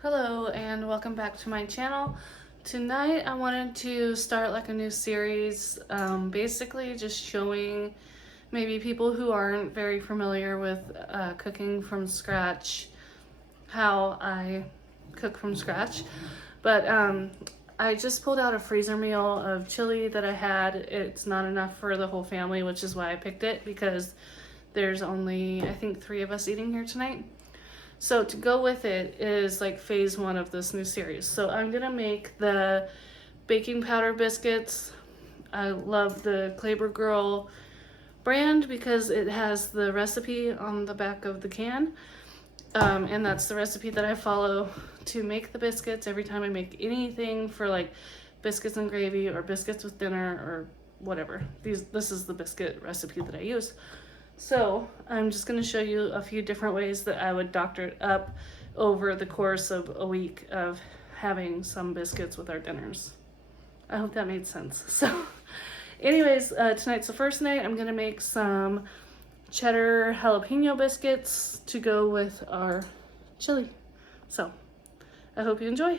Hello and welcome back to my channel. Tonight I wanted to start like a new series, basically just showing maybe people who aren't very familiar with cooking from scratch, how I cook from scratch. But I just pulled out a freezer meal of chili that I had. It's not enough for the whole family, which is why I picked it, because there's only, I think, 3 of us eating here tonight. So to go with it is like phase 1 of this new series. So I'm gonna make the baking powder biscuits. I love the Clabber Girl brand because it has the recipe on the back of the can. And that's the recipe that I follow to make the biscuits every time I make anything for like biscuits and gravy or biscuits with dinner or whatever. This is the biscuit recipe that I use. So I'm just going to show you a few different ways that I would doctor it up over the course of a week of having some biscuits with our dinners. I hope that made sense. So anyways, tonight's the first night. I'm going to make some cheddar jalapeno biscuits to go with our chili. So I hope you enjoy.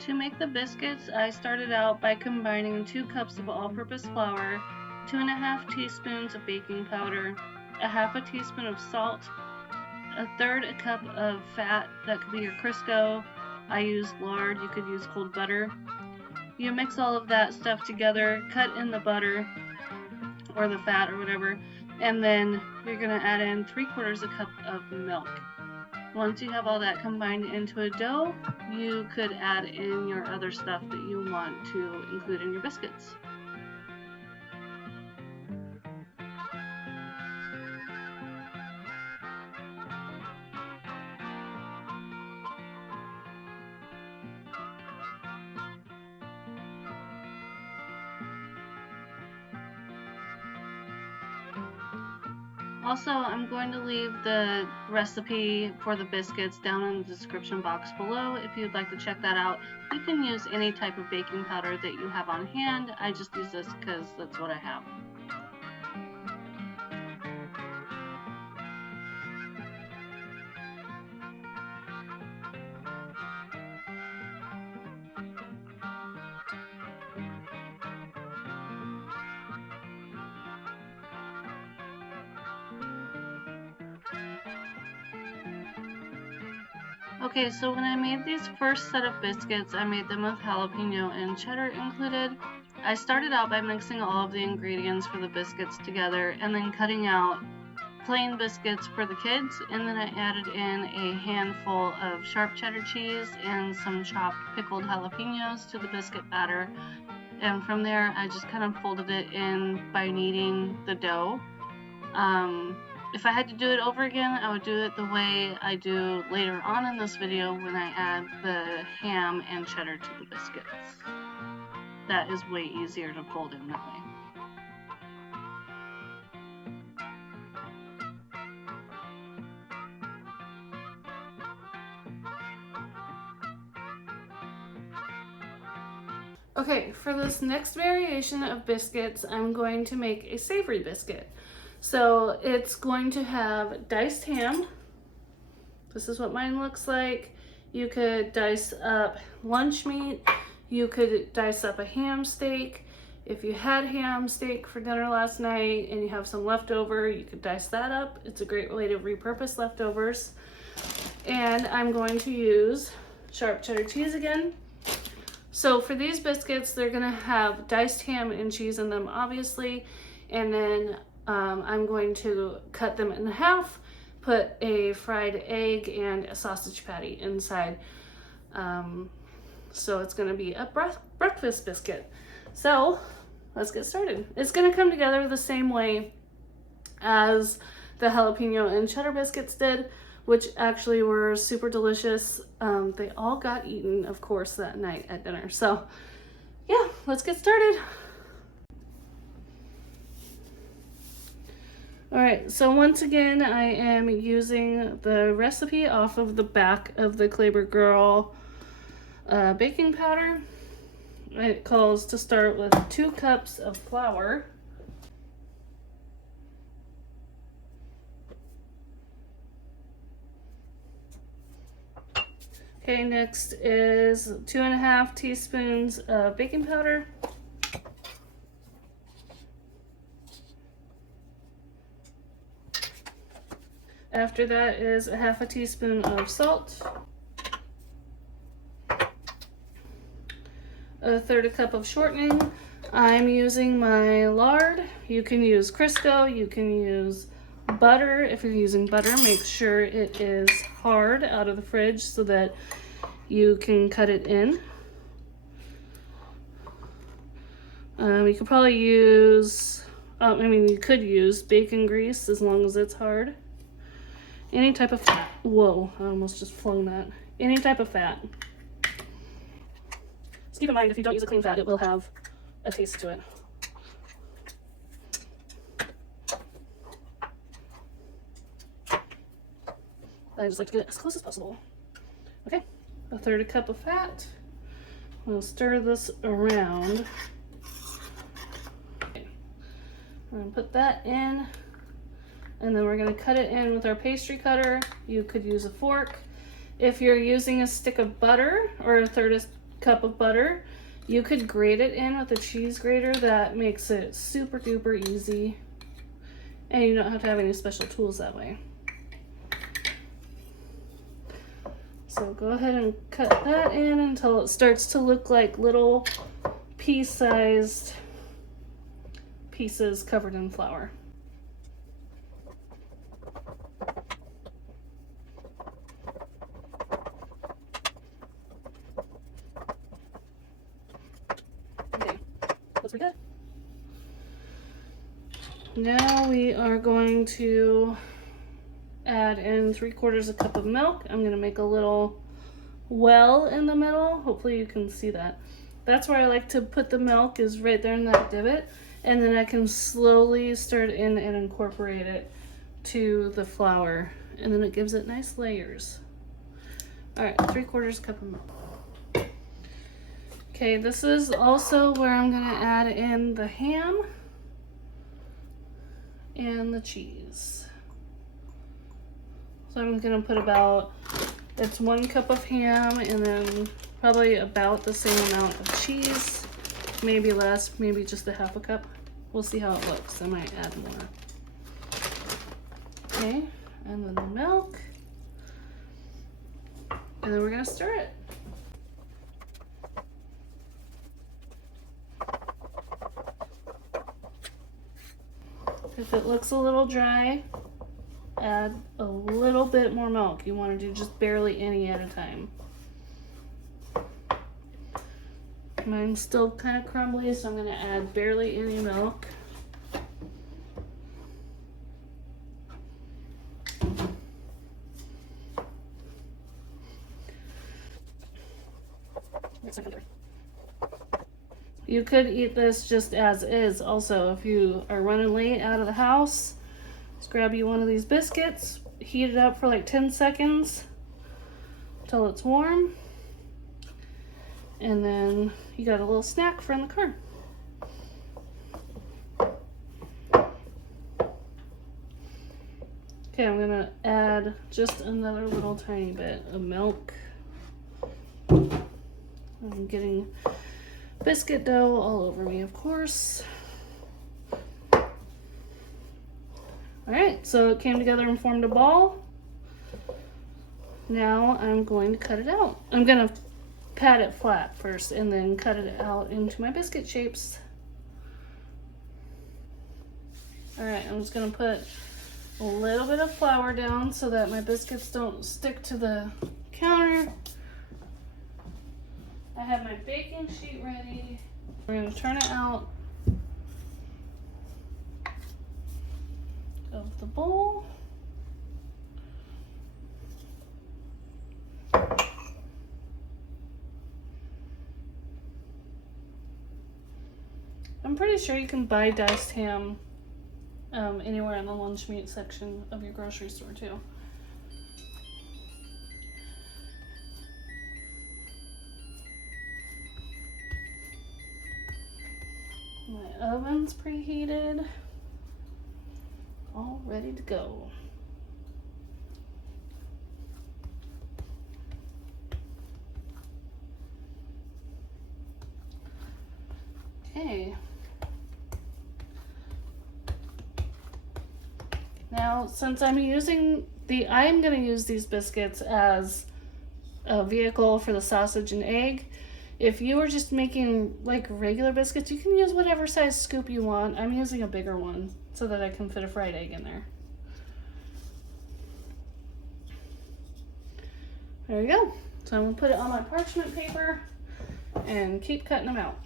To make the biscuits, I started out by combining 2 cups of all-purpose flour, 2½ teaspoons of baking powder, a ½ teaspoon of salt, a 1/3 cup of fat, that could be your Crisco. I used lard, you could use cold butter. You mix all of that stuff together, cut in the butter or the fat or whatever, and then you're gonna add in 3/4 cup of milk. Once you have all that combined into a dough, you could add in your other stuff that you want to include in your biscuits. Also, I'm going to leave the recipe for the biscuits down in the description box below if you'd like to check that out. You can use any type of baking powder that you have on hand. I just use this because that's what I have. Okay, so when I made these first set of biscuits, I made them with jalapeno and cheddar included. I started out by mixing all of the ingredients for the biscuits together and then cutting out plain biscuits for the kids, and then I added in a handful of sharp cheddar cheese and some chopped pickled jalapenos to the biscuit batter. And from there, I just kind of folded it in by kneading the dough. If I had to do it over again, I would do it the way I do later on in this video when I add the ham and cheddar to the biscuits. That is way easier to fold in that way. Okay, for this next variation of biscuits, I'm going to make a savory biscuit. So it's going to have diced ham. This is what mine looks like. You could dice up lunch meat. You could dice up a ham steak. If you had ham steak for dinner last night and you have some leftover, you could dice that up. It's a great way to repurpose leftovers. And I'm going to use sharp cheddar cheese again. So for these biscuits, they're gonna have diced ham and cheese in them, obviously, and then I'm going to cut them in half, put a fried egg and a sausage patty inside. So it's gonna be a breakfast biscuit. So let's get started. It's gonna come together the same way as the jalapeno and cheddar biscuits did, which actually were super delicious. They all got eaten, of course, that night at dinner. So yeah, let's get started. All right, so once again, I am using the recipe off of the back of the Clabber Girl baking powder. It calls to start with 2 cups of flour. Okay, next is 2.5 teaspoons of baking powder. After that is 1/2 teaspoon of salt. 1/3 cup of shortening. I'm using my lard. You can use Crisco, you can use butter. If you're using butter, make sure it is hard out of the fridge so that you can cut it in. You could probably use, you could use bacon grease as long as it's hard. Any type of fat. Whoa, I almost just flung that. Any type of fat. Just keep in mind, if you don't use a clean fat, it will have a taste to it. I just like to get it as close as possible. Okay, 1/3 cup of fat. We'll stir this around. Okay. I'm gonna put that in, and then we're gonna cut it in with our pastry cutter. You could use a fork. If you're using a stick of butter or 1/3 cup of butter, you could grate it in with a cheese grater. That makes it super duper easy, and you don't have to have any special tools that way. So go ahead and cut that in until it starts to look like little pea-sized pieces covered in flour. Okay, looks pretty good. Now we are going to add in 3/4 cup of milk. I'm gonna make a little well in the middle. Hopefully you can see that. That's where I like to put the milk, is right there in that divot, and then I can slowly start in and incorporate it to the flour, and then it gives it nice layers. All right, 3/4 cup of milk. Okay, this is also where I'm gonna add in the ham and the cheese. So I'm gonna put it's 1 cup of ham and then probably about the same amount of cheese, maybe less, maybe just 1/2 cup. We'll see how it looks. I might add more. Okay, and then the milk, and then we're gonna stir it. If it looks a little dry, add a little bit more milk. You want to do just barely any at a time. Mine's still kind of crumbly, so I'm going to add barely any milk. You could eat this just as is also. If you are running late out of the house, just grab you one of these biscuits, heat it up for like 10 seconds until it's warm, and then you got a little snack for in the car. Okay, I'm gonna add just another little tiny bit of milk. I'm getting biscuit dough all over me, of course. All right, so it came together and formed a ball. Now I'm going to cut it out. I'm gonna pat it flat first and then cut it out into my biscuit shapes. All right, I'm just gonna put a little bit of flour down so that my biscuits don't stick to the counter. I have my baking sheet ready. We're gonna turn it out of the bowl. I'm pretty sure you can buy diced ham anywhere in the lunch meat section of your grocery store too. My oven's preheated, all ready to go. Okay. Now, since I'm going to use these biscuits as a vehicle for the sausage and egg. If you were just making like regular biscuits, you can use whatever size scoop you want. I'm using a bigger one so that I can fit a fried egg in there. There we go. So I'm going to put it on my parchment paper and keep cutting them out.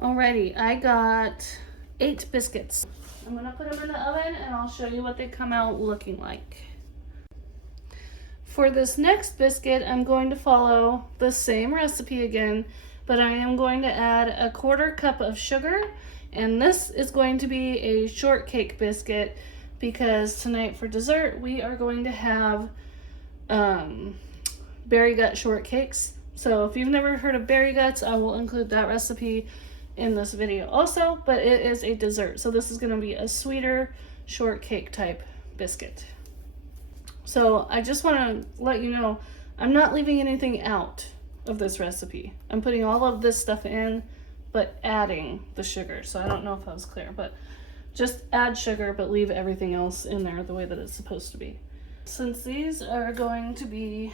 Alrighty, I got 8 biscuits. I'm gonna put them in the oven and I'll show you what they come out looking like. For this next biscuit, I'm going to follow the same recipe again, but I am going to add a 1/4 cup of sugar, and this is going to be a shortcake biscuit because tonight for dessert, we are going to have berry gut shortcakes. So if you've never heard of berry guts, I will include that recipe in this video also, but it is a dessert. So this is going to be a sweeter shortcake type biscuit. So I just want to let you know, I'm not leaving anything out of this recipe. I'm putting all of this stuff in, but adding the sugar. So I don't know if that was clear, but just add sugar, but leave everything else in there the way that it's supposed to be. Since these are going to be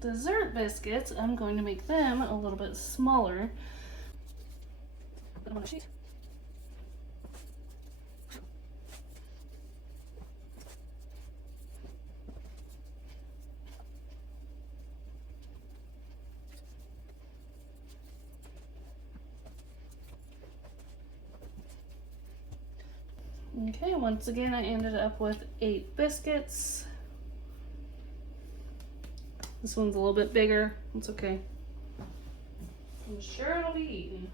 dessert biscuits, I'm going to make them a little bit smaller. Put them on a sheet. Okay, once again, I ended up with 8 biscuits. This one's a little bit bigger. It's okay. I'm sure it'll be eaten.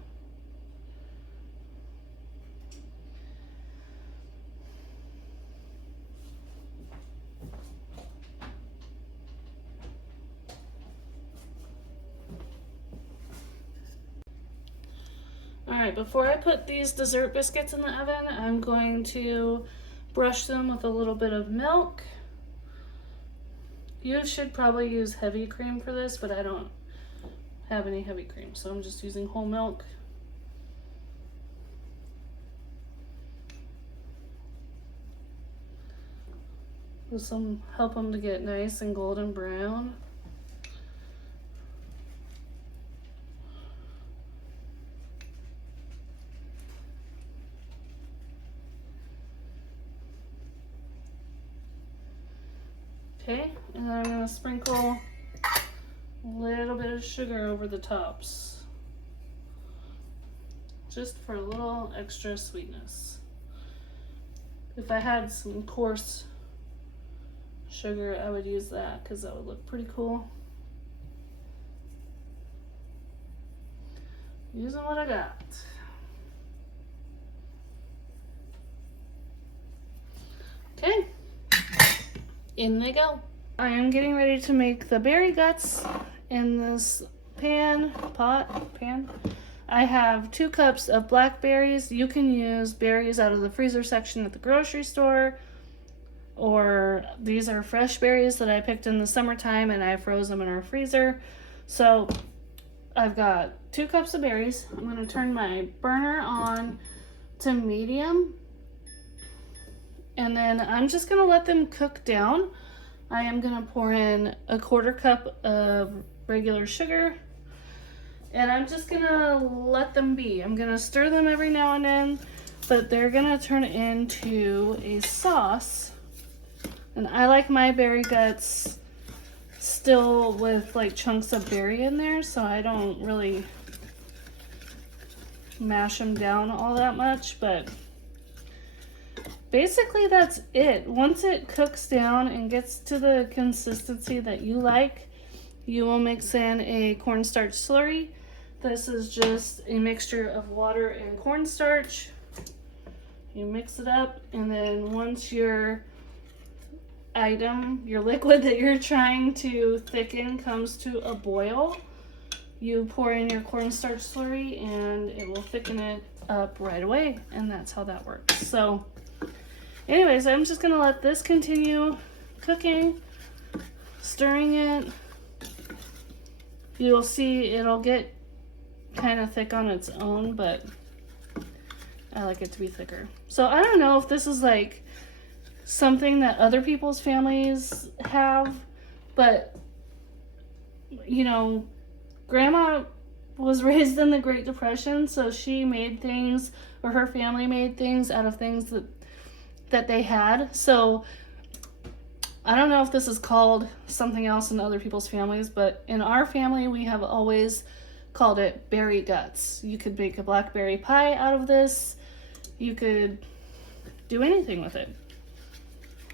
Alright, before I put these dessert biscuits in the oven, I'm going to brush them with a little bit of milk. You should probably use heavy cream for this, but I don't have any heavy cream, so I'm just using whole milk. This will help them to get nice and golden brown. Okay, and then I'm going to sprinkle a little bit of sugar over the tops, just for a little extra sweetness. If I had some coarse sugar, I would use that because that would look pretty cool. Using what I got. Okay. In they go. I am getting ready to make the berry guts in this pan. I have 2 cups of blackberries. You can use berries out of the freezer section at the grocery store, or these are fresh berries that I picked in the summertime and I froze them in our freezer. So I've got 2 cups of berries. I'm going to turn my burner on to medium. And then I'm just going to let them cook down. I am going to pour in a 1/4 cup of regular sugar. And I'm just going to let them be. I'm going to stir them every now and then, but they're going to turn into a sauce. And I like my berry guts still with like chunks of berry in there, so I don't really mash them down all that much, but basically that's it. Once it cooks down and gets to the consistency that you like, you will mix in a cornstarch slurry. This is just a mixture of water and cornstarch. You mix it up, and then once your liquid that you're trying to thicken comes to a boil, you pour in your cornstarch slurry and it will thicken it up right away, and that's how that works. So anyways, I'm just gonna let this continue cooking, stirring it. You'll see it'll get kind of thick on its own, but I like it to be thicker. So I don't know if this is like something that other people's families have, but you know, Grandma was raised in the Great Depression, so she made things, or her family made things out of things that they had. So I don't know if this is called something else in other people's families, but in our family we have always called it berry guts. You could make a blackberry pie out of this. You could do anything with it.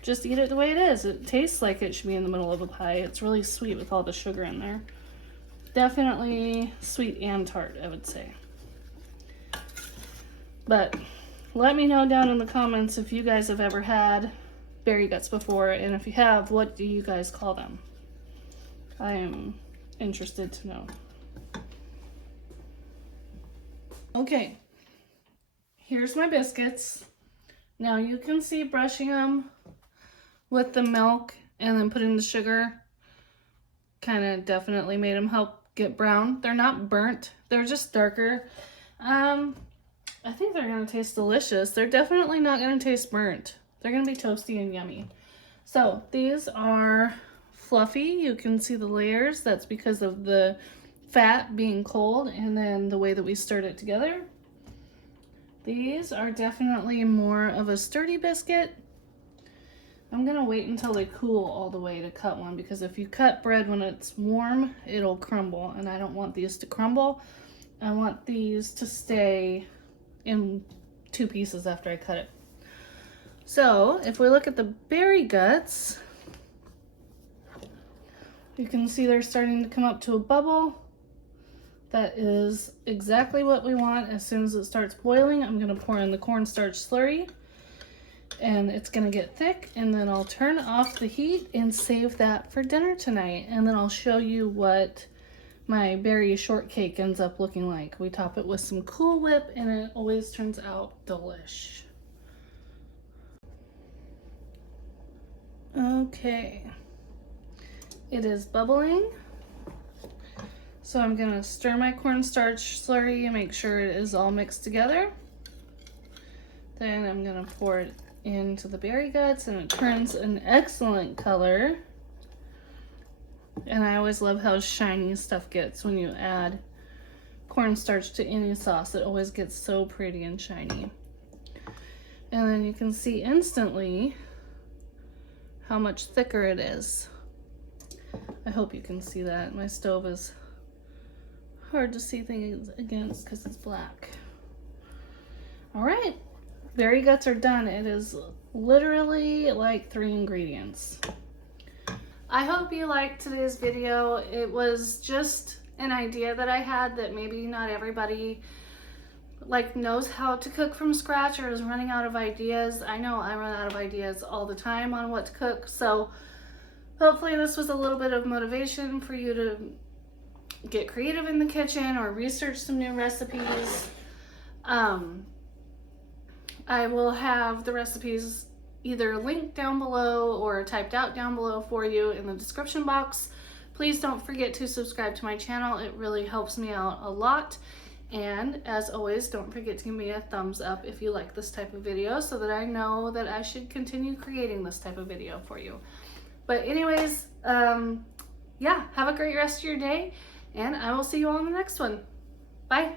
Just eat it the way it is. It tastes like it should be in the middle of a pie. It's really sweet with all the sugar in there. Definitely sweet and tart, I would say. But let me know down in the comments if you guys have ever had berry guts before, and if you have, what do you guys call them? I am interested to know. Okay, here's my biscuits. Now you can see brushing them with the milk and then putting the sugar kind of definitely made them help get brown. They're not burnt, they're just darker. I think they're gonna taste delicious. They're definitely not gonna taste burnt. They're gonna be toasty and yummy. So these are fluffy. You can see the layers. That's because of the fat being cold and then the way that we stirred it together. These are definitely more of a sturdy biscuit. I'm gonna wait until they cool all the way to cut one, because if you cut bread when it's warm, it'll crumble, and I don't want these to crumble. I want these to stay in two pieces after I cut it. So if we look at the berry guts, you can see they're starting to come up to a bubble. That is exactly what we want. As soon as it starts boiling, I'm gonna pour in the cornstarch slurry, and it's gonna get thick, and then I'll turn off the heat and save that for dinner tonight. And then I'll show you what my berry shortcake ends up looking like. We top it with some Cool Whip, and it always turns out delish. Okay, it is bubbling. So I'm gonna stir my cornstarch slurry and make sure it is all mixed together. Then I'm gonna pour it into the berry guts, and it turns an excellent color. And I always love how shiny stuff gets when you add cornstarch to any sauce. It always gets so pretty and shiny. And then you can see instantly how much thicker it is. I hope you can see that. My stove is hard to see things against because it's black. All right. Berry guts are done. It is literally like 3 ingredients. I hope you liked today's video. It was just an idea that I had that maybe not everybody knows how to cook from scratch or is running out of ideas. I know I run out of ideas all the time on what to cook, so hopefully this was a little bit of motivation for you to get creative in the kitchen or research some new recipes. I will have the recipes either linked down below or typed out down below for you in the description box. Please don't forget to subscribe to my channel. It really helps me out a lot. And as always, don't forget to give me a thumbs up if you like this type of video, so that I know that I should continue creating this type of video for you. But anyways, yeah, have a great rest of your day, and I will see you all in the next one. Bye.